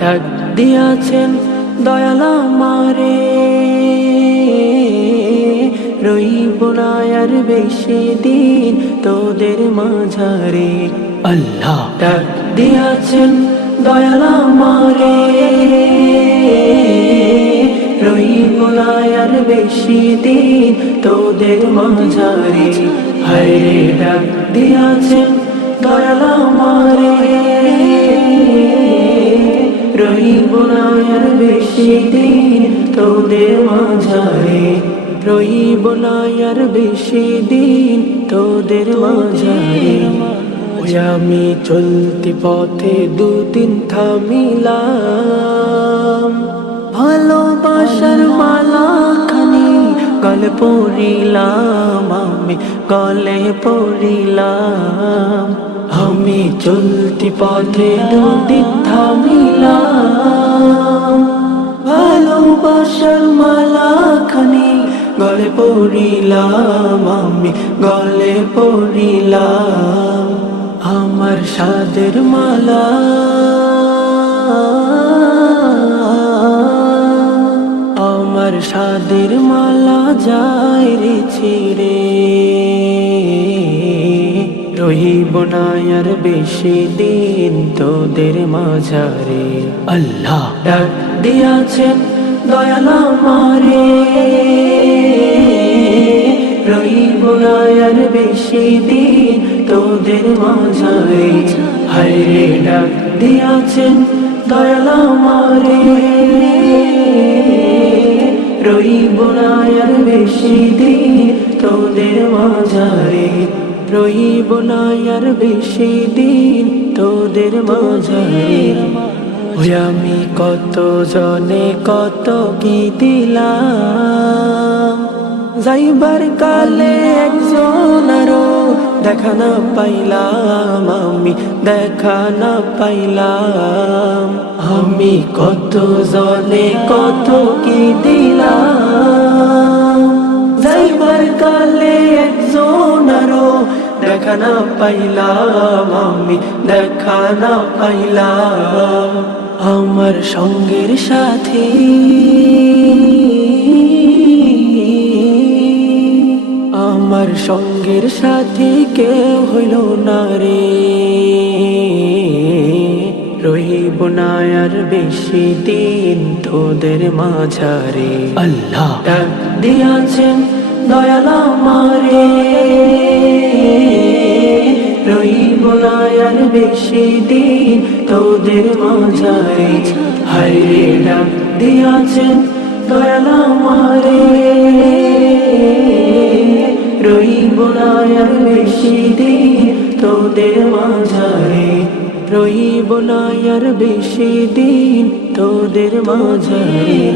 ডাক দিয়াছেন দয়ালা মারে রইব না আর বেশি দিন তোদের মাঝারে। আল্লাহ। ডাক দিয়াছেন দয়ালা মারে রইব না আর বেশি দিন তোদের মাঝারে। হায়রে ডাক দিয়াছেন দয়ালা মারে রইব না আর বেশি দিন তোদের মাঝারে। রইব না আর বেশি দিন তোদের মাঝারে। আমি চলতি পথে দুদিন থামিলাম। ভালোবাসার গলে পড়িলাম আমি গলে পড়িলাম। আমি চলতি পথে দুদিন থামিলাম। ভালোবাসার মালা খানি গলে পড়িলাম আমি, গলে পড়িলাম। আমার সাদের মালা। যায় রে ছিড়ে। রহিব না আর বেশি দিন তোদের মাঝারে। আল্লাহ। ডাক দিয়াছেন দয়ালা মারে রহিব না আর বেশি দিন তোদের মাঝারে। হায়রে ডাক দিয়াছেন দয়ালা মারে রইব না আর বেশি দিন তোদের মাঝারে। রইব না আর বেশি দিন তোদের মাঝারে। ওই আমি কত জনে কত কি দিলাম? যাইবার কালে একজন আরও দেখা না পাইলাম আমি, দেখা না পাইলাম। আমি কত জনে কত কি দিলাম? যাইবার কালে একজন আরও দেখা না পাইলাম আমি, দেখা না পাইলাম। আমার সঙ্গের সাথী আমার সঙ্গের সাথী কেউ হইল না রে। রহিব না আর বেশি দিন তোদের মাঝারে। আল্লাহ। ডাক দিয়াছেন দয়ালা মারে রহিব না আর বেশি দিন তোদের মাঝারে। হায়রে ডাক দিয়াছেন দয়ালা মারে রইব না বেশি দিন তোদের মাঝারে। রইব না আর বেশি দিন তোদের মাঝারে।